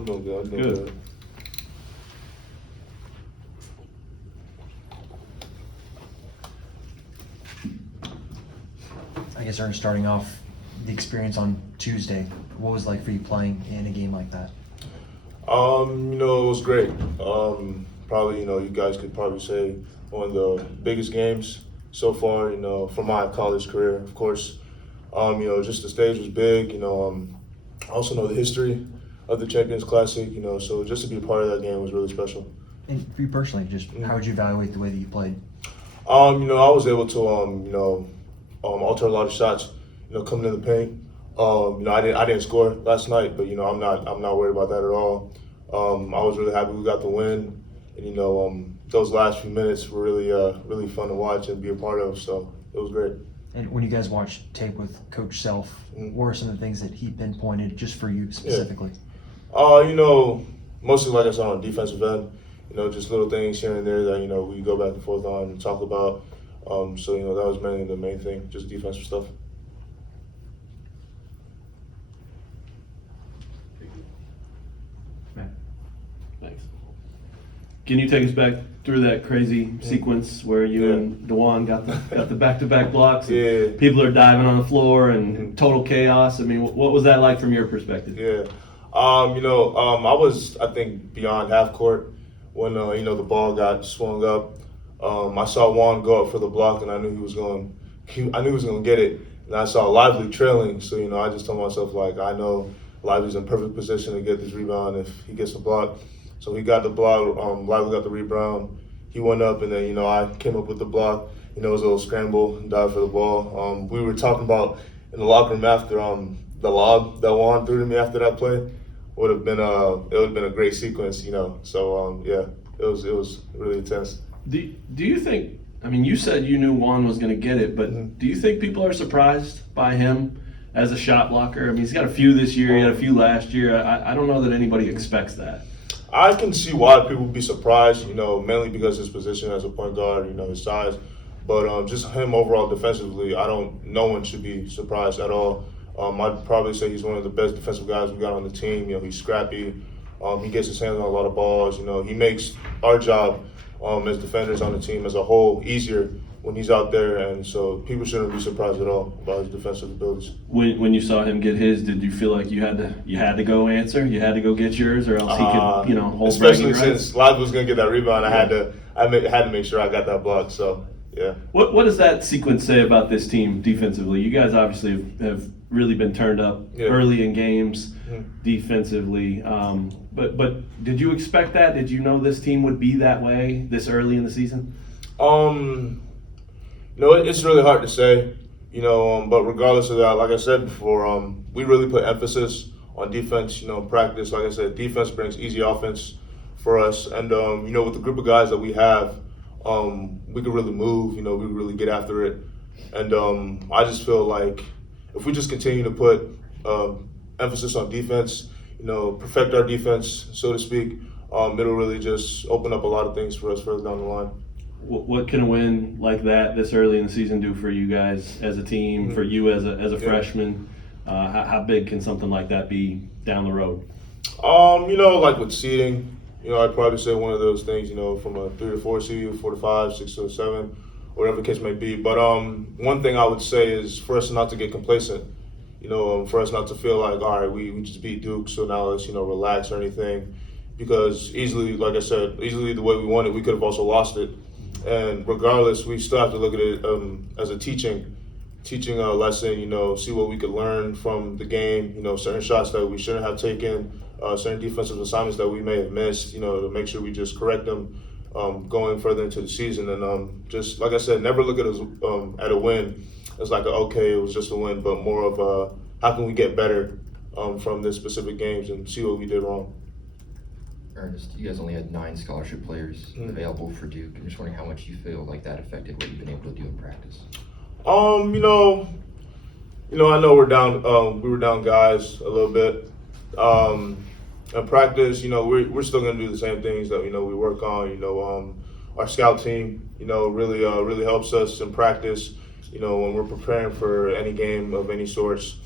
I'm doing good. I'm doing good. I guess, Ernest, starting off the experience on Tuesday, what was it like for you playing in a game like that? It was great. Probably, you guys could probably say one of the biggest games so far, for my college career. Of course, just the stage was big. I also know the history of the Champions Classic. So just to be a part of that game was really special. And for you personally, just how would you evaluate the way that you played? I was able to, alter a lot of shots. Coming in the paint. I didn't score last night, but I'm not worried about that at all. I was really happy we got the win, and those last few minutes were really fun to watch and be a part of. So it was great. And when you guys watched tape with Coach Self, what are some of the things that he pinpointed just for you specifically? Mostly like I said on the defensive end. Just little things here and there that we go back and forth on and talk about. So that was mainly the main thing, just defensive stuff. Thanks. Can you take us back through that crazy sequence where you and Dewan got the back-to-back blocks? And people are diving on the floor and total chaos. I mean, what was that like from your perspective? Yeah. I was, I think, beyond half court when the ball got swung up. I saw Juan go up for the block, and I knew he was going to get it. And I saw Lively trailing, so I just told myself, like, I know Lively's in perfect position to get this rebound if he gets the block. So he got the block. Lively got the rebound. He went up, and then I came up with the block. It was a little scramble and dive for the ball. We were talking about in the locker room after the lob that Juan threw to me after that play. It would have been a great sequence, So it was really intense. Do you think? I mean, you said you knew Juan was going to get it, but do you think people are surprised by him as a shot blocker? I mean, he's got a few this year. He had a few last year. I don't know that anybody expects that. I can see why people would be surprised. Mainly because his position as a point guard, his size. But just him overall defensively, no one should be surprised at all. I'd probably say he's one of the best defensive guys we got on the team. He's scrappy. He gets his hands on a lot of balls. He makes our job as defenders on the team as a whole easier when he's out there, and so people shouldn't be surprised at all about his defensive abilities. When you saw him get his, did you feel like you had to go answer? You had to go get yours, or else he could, hold especially bragging rights? Since Live was going to get that rebound, I had to make sure I got that block. So yeah. What does that sequence say about this team defensively? You guys obviously have really been turned up early in games defensively. But did you expect that? Did you know this team would be that way this early in the season? It's really hard to say, but regardless of that, like I said before, we really put emphasis on defense, practice. Like I said, defense brings easy offense for us. And, with the group of guys that we have, we could really move, we could really get after it. And I just feel like if we just continue to put emphasis on defense, perfect our defense, so to speak, it'll really just open up a lot of things for us further down the line. What can a win like that this early in the season do for you guys as a team, for you as a freshman? How big can something like that be down the road? Like with seeding, I'd probably say one of those things, from a 3 to 4 seed, 4 to 5, 6 to 7, whatever the case may be. But one thing I would say is for us not to get complacent. For us not to feel like, all right, we just beat Duke, so now let's, relax or anything. Because easily, like I said, the way we won it, we could have also lost it. And regardless, we still have to look at it as a teaching lesson, see what we could learn from the game, certain shots that we shouldn't have taken, certain defensive assignments that we may have missed, to make sure we just correct them going further into the season. And just, like I said, never look at a win as like, okay, it was just a win, but more of how can we get better from the specific games and see what we did wrong. Ernest, you guys only had 9 scholarship players available for Duke. I'm just wondering how much you feel like that affected what you've been able to do in practice. I know we were down guys a little bit. In practice, we're still gonna do the same things that we work on. Our scout team, really helps us in practice. When we're preparing for any game of any sorts.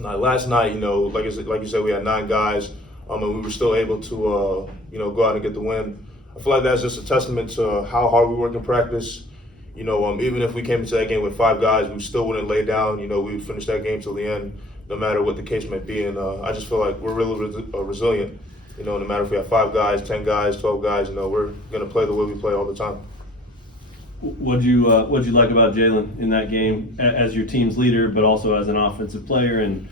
Last night, you know, like you said, we had 9 guys, and we were still able to, you know, go out and get the win. I feel like that's just a testament to how hard we work in practice. You know, even if we came into that game with 5 guys, we still wouldn't lay down. You know, we would finish that game till the end, no matter what the case might be. And I just feel like we're really resilient. You know, no matter if we have 5 guys, 10 guys, 12 guys, you know, we're going to play the way we play all the time. What'd you like about Jalen in that game as your team's leader, but also as an offensive player, and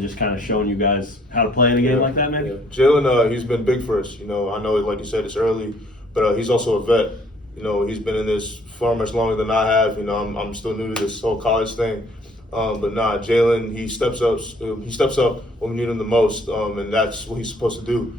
just kind of showing you guys how to play in a game like that, maybe? Yeah. Jalen, he's been big for us. You know, I know, like you said, it's early, but he's also a vet. You know, he's been in this far much longer than I have. You know, I'm still new to this whole college thing. But nah, Jalen, he steps up when we need him the most, and that's what he's supposed to do.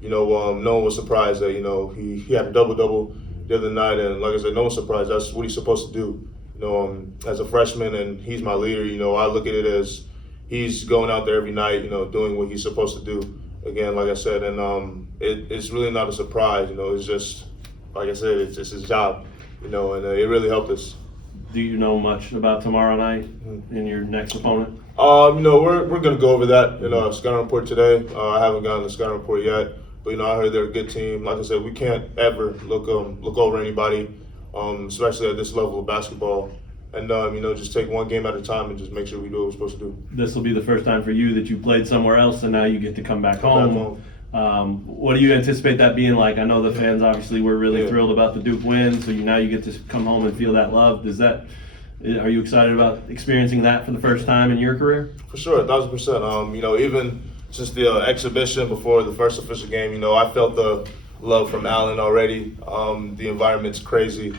You know, no one was surprised that, you know, he had a double-double the other night, and like I said, no one's surprised. That's what he's supposed to do. You know, as a freshman, and he's my leader, you know, I look at it as he's going out there every night, you know, doing what he's supposed to do. Again, like I said, and it's really not a surprise. You know, it's just, like I said, it's just his job, you know, and it really helped us. Do you know much about tomorrow night in your next opponent? You know, we're going to go over that in our scouting report today. I haven't gotten the scouting report yet, but, you know, I heard they're a good team. Like I said, we can't ever look over anybody, especially at this level of basketball. And, you know, just take one game at a time and just make sure we do what we're supposed to do. This will be the first time for you that you played somewhere else, and now you get to come back home. What do you anticipate that being like? I know the fans obviously were really thrilled about the Duke win, so now you get to come home and feel that love. Are you excited about experiencing that for the first time in your career? For sure, 1,000%. You know, even since the exhibition before the first official game, you know, I felt the love from Allen already. The environment's crazy.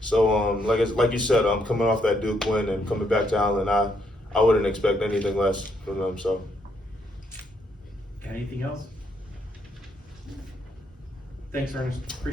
So, like you said, I'm coming off that Duke win and coming back to Allen. I wouldn't expect anything less from them. So, Got anything else? Thanks, Ernest. Appreciate it.